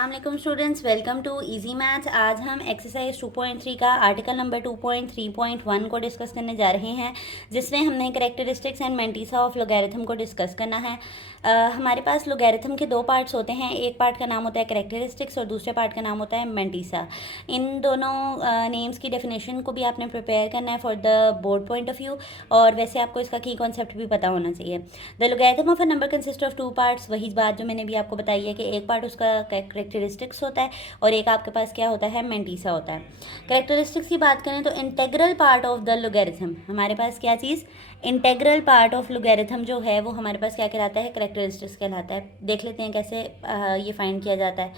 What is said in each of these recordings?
अस्सलाम वालेकुम students, welcome to easy maths. आज हम एक्सरसाइज 2.3 का आर्टिकल नंबर 2.3.1 को डिस्कस करने जा रहे हैं, जिसमें हमने characteristics and mantissa of logarithm को डिस्कस करना है। हमारे पास लोगैरिथम के दो पार्ट्स होते हैं, एक पार्ट का नाम होता है कैरेक्टरिस्टिक्स और दूसरे पार्ट का नाम होता है मेंटिसा। इन दोनों नेम्स की डेफिनेशन को भी आपने प्रिपेयर करना है for the board point of view, और वैसे आपको इसका की कॉन्सेप्ट भी पता होना चाहिए। The logarithm of a number consist of two parts, वही बात जो मैंने भी आपको बताई है कि एक पार्ट उसका कैरेक्टरिस्टिक्स होता है और एक आपके पास क्या होता है, मेंटिसा होता है। कैरेक्टरिस्टिक्स की बात करें तो integral part of the logarithm, हमारे पास क्या चीज़, इंटेग्रल पार्ट ऑफ लोगैरिथम जो है वो हमारे पास क्या कहलाता है, कैरेक्टरिस्टिक्स कहलाता है। देख लेते हैं कैसे ये फाइंड किया जाता है।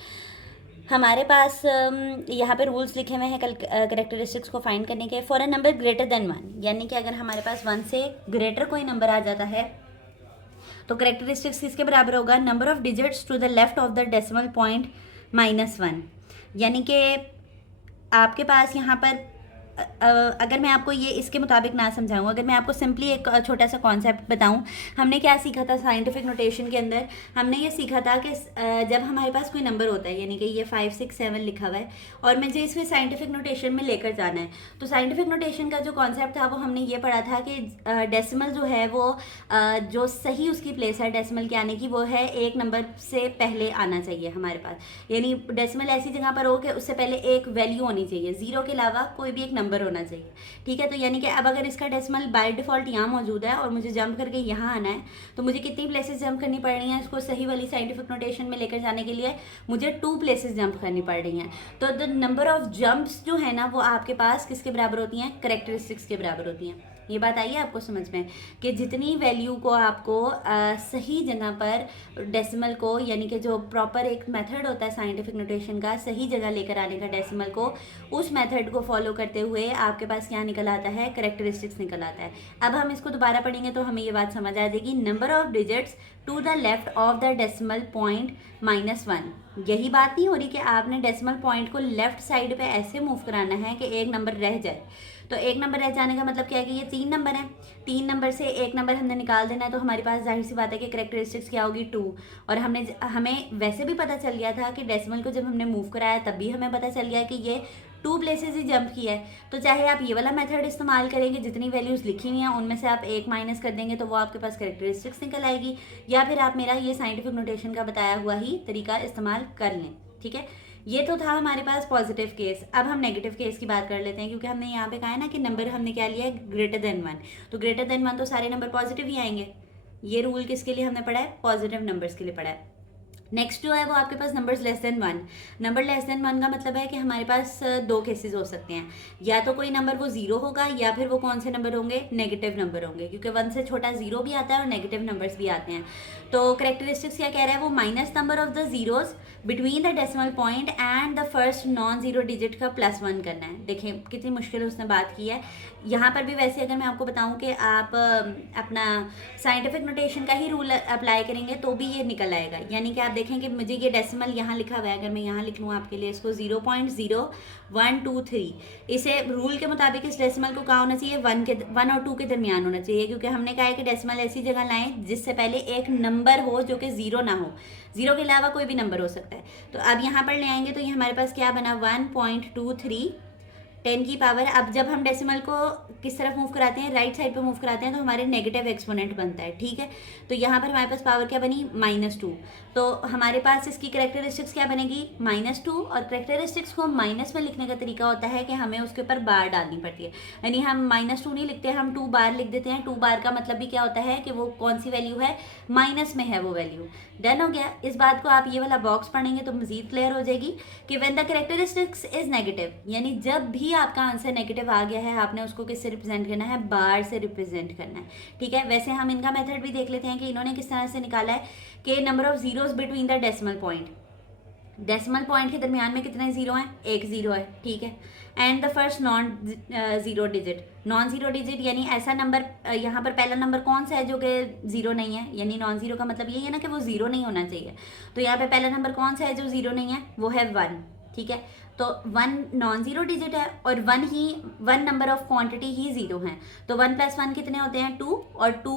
हमारे पास यहाँ पे रूल्स लिखे हुए हैं कैरेक्टरिस्टिक्स को फाइंड करने के। For a number greater than 1, यानी कि अगर हमारे पास 1 से ग्रेटर कोई नंबर आ जाता है तो कैरेक्टरिस्टिक्स किसके बराबर होगा, number of digits to the left of the decimal point -1। यानी कि आपके पास यहाँ पर अगर मैं आपको ये इसके मुताबिक ना समझाऊँ, अगर मैं आपको सिंपली एक छोटा सा कॉन्सेप्ट बताऊँ, हमने क्या सीखा था साइंटिफिक नोटेशन के अंदर। हमने ये सीखा था कि जब हमारे पास कोई नंबर होता है, यानी कि ये 5 6 7 लिखा हुआ है और मुझे इसमें साइंटिफिक नोटेशन में लेकर जाना है, तो साइंटिफिक नोटेशन का जो कॉन्सेप्ट था वो हमने ये पढ़ा था कि डेसिमल जो है वो जो सही उसकी प्लेस है डेसिमल के आने की, वो है एक नंबर से पहले आना चाहिए हमारे पास। यानी डेसिमल ऐसी जगह पर हो कि उससे पहले एक वैल्यू होनी चाहिए, जीरो के अलावा कोई भी एक नंबर होना चाहिए। ठीक है, तो यानी कि अब अगर इसका डेसिमल बाय डिफॉल्ट यहाँ मौजूद है और मुझे जंप करके यहाँ आना है, तो मुझे कितनी प्लेसेस जंप करनी पड़ रही हैं इसको सही वाली साइंटिफिक नोटेशन में लेकर जाने के लिए, मुझे 2 प्लेसेस जंप करनी पड़ रही हैं। तो द नंबर ऑफ जंप्स जो है ना वो आपके पास किसके बराबर होती हैं, कैरेक्टरिस्टिक्स के बराबर होती हैं। ये बात आई है आपको समझ में कि जितनी वैल्यू को आपको सही जगह पर डेसिमल को, यानी कि जो प्रॉपर एक मेथड होता है साइंटिफिक नोटेशन का, सही जगह लेकर आने का डेसिमल को, उस मेथड को फॉलो करते हुए आपके पास क्या निकल आता है, कैरेक्टरिस्टिक्स निकल आता है। अब हम इसको दोबारा पढ़ेंगे तो हमें ये बात समझ आ जाएगी। Number of digits to the left of the decimal point -1। यही बात नहीं हो रही कि आपने डेसिमल पॉइंट को लेफ्ट साइड पे ऐसे मूव कराना है कि एक नंबर रह जाए। तो एक नंबर रह जाने का मतलब क्या है कि ये 3 नंबर हैं, 3 नंबर से एक नंबर हमने निकाल देना है, तो हमारे पास जाहिर सी बात है कि कैरेक्टरिस्टिक्स क्या होगी, 2। और हमें वैसे भी पता चल गया था कि डेसिमल को जब हमने मूव कराया तब भी हमें पता चल गया कि ये 2 प्लेसेस ही जंप किया है। तो चाहे आप ये वाला मेथड इस्तेमाल करेंगे, जितनी वैल्यूज़ लिखी हुई हैं उनमें से आप एक माइनस कर देंगे तो वो आपके पास कैरेक्टरिस्टिक्स निकल आएगी, या फिर आप मेरा ये साइंटिफिक नोटेशन का बताया हुआ ही तरीका इस्तेमाल कर लें। ठीक है, ये तो था हमारे पास पॉजिटिव केस। अब हम नेगेटिव केस की बात कर लेते हैं, क्योंकि हमने यहाँ पे कहा है ना कि नंबर हमने क्या लिया है, ग्रेटर देन 1। तो ग्रेटर देन 1 तो सारे नंबर पॉजिटिव ही आएंगे। ये रूल किसके लिए हमने पढ़ा है, पॉजिटिव नंबर्स के लिए पढ़ा है। नेक्स्ट जो है वो आपके पास numbers less than 1। Number less than 1 का मतलब है कि हमारे पास 2 केसेस हो सकते हैं, या तो कोई नंबर वो 0 होगा, या फिर वो कौन से नंबर होंगे, नेगेटिव नंबर होंगे, क्योंकि 1 से छोटा 0 भी आता है और नेगेटिव नंबर्स भी आते हैं। तो करेक्टरिस्टिक्स क्या कह रहा है, वो minus number of the zeros between the decimal point and the first non zero digit का +1 करना है। देखें कितनी मुश्किल उसने बात की है। यहाँ पर भी वैसे अगर मैं आपको बताऊँ कि आप अपना साइंटिफिक नोटेशन का ही रूल अप्लाई करेंगे तो भी ये निकल आएगा। यानी कि आप देखें कि मुझे ये डेसिमल यहाँ लिखा हुआ है, अगर मैं यहाँ लिख लूँ आपके लिए इसको 0.0123, इसे रूल के मुताबिक इस डेसिमल को कहाँ होना चाहिए, 1 और 2 के दरमियान होना चाहिए, क्योंकि हमने कहा है कि डेसिमल ऐसी जगह लाएं जिससे पहले एक नंबर हो जो कि 0 ना हो। 0 के अलावा कोई भी नंबर हो सकता है। तो अब यहाँ पर ले आएंगे तो ये हमारे पास क्या बना, 1.23 10 की पावर। अब जब हम डेसिमल को किस तरफ मूव कराते हैं, राइट साइड पे मूव कराते हैं, तो हमारे नेगेटिव एक्सपोनेंट बनता है। ठीक है, तो यहाँ पर हमारे पास पावर क्या बनी, -2। तो हमारे पास इसकी कैरेक्टरिस्टिक्स क्या बनेगी, -2। और कैरेक्टरिस्टिक्स को माइनस में लिखने का तरीका होता है कि हमें उसके ऊपर बार डालनी पड़ती है, यानी हम -2 नहीं लिखते, हम 2 बार लिख देते हैं। 2 बार का मतलब भी क्या होता है कि वो कौन सी वैल्यू है, माइनस में है वो वैल्यू। डन हो गया। इस बात को आप ये वाला बॉक्स पढ़ेंगे तो मजीद क्लियर हो जाएगी कि when the characteristics is negative, यानी जब भी आपका आंसर नेगेटिव आ गया है, आपने उसको किससे रिप्रेजेंट करना है, बार से रिप्रेजेंट करना है। ठीक है, वैसे हम इनका मेथड भी देख लेते हैं कि इन्होंने किस तरह से निकाला है कि number of zeros between the decimal point, decimal point के दरमियान में कितने जीरो हैं, एक जीरो है। ठीक है, and the first non zero digit, non zero digit यानी ऐसा नंबर, यहाँ पर पहला नंबर कौन सा है जो कि जीरो नहीं है, यानी नॉन जीरो का मतलब यही है ना कि वो जीरो नहीं होना चाहिए। तो यहाँ पे पहला नंबर कौन सा है जो जीरो नहीं है, वो है 1। ठीक है, तो तो 1 नॉन ज़ीरो डिजिट है और 1 number of quantity he zero है। तो 1 + 1 कितने होते हैं 2, और 2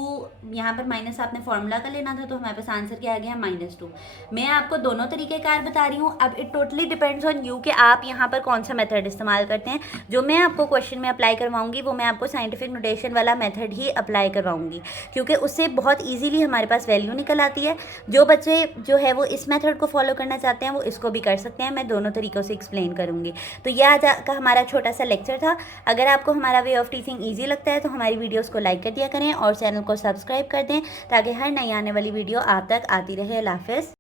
यहाँ पर माइनस आपने फॉर्मूला का लेना था, तो हमारे पास आंसर क्या आ गया -2। मैं आपको दोनों तरीक़ेकार बता रही हूँ। अब it totally depends on you कि आप यहाँ पर कौन सा मेथड इस्तेमाल करते हैं। जो मैं आपको क्वेश्चन में अप्लाई करवाऊँगी वो मैं आपको साइंटिफिक नोटेशन वाला मेथड ही अप्लाई करवाऊँगी, क्योंकि उससे बहुत ईजीली हमारे पास वैल्यू निकल आती है। जो बच्चे जो है वो इस मेथड को फॉलो करना चाहते हैं वो इसको भी कर सकते हैं। मैं दोनों तरीक़ों से एक्सप्लेन करूँगी। तो यह आज का हमारा छोटा सा लेक्चर था। अगर आपको हमारा वे ऑफ टीचिंग ईजी लगता है तो हमारी वीडियोज़ को लाइक कर दिया करें और चैनल को सब्सक्राइब कर दें, ताकि हर नई आने वाली वीडियो आप तक आती रहे। अल्लाह हाफ़िज़।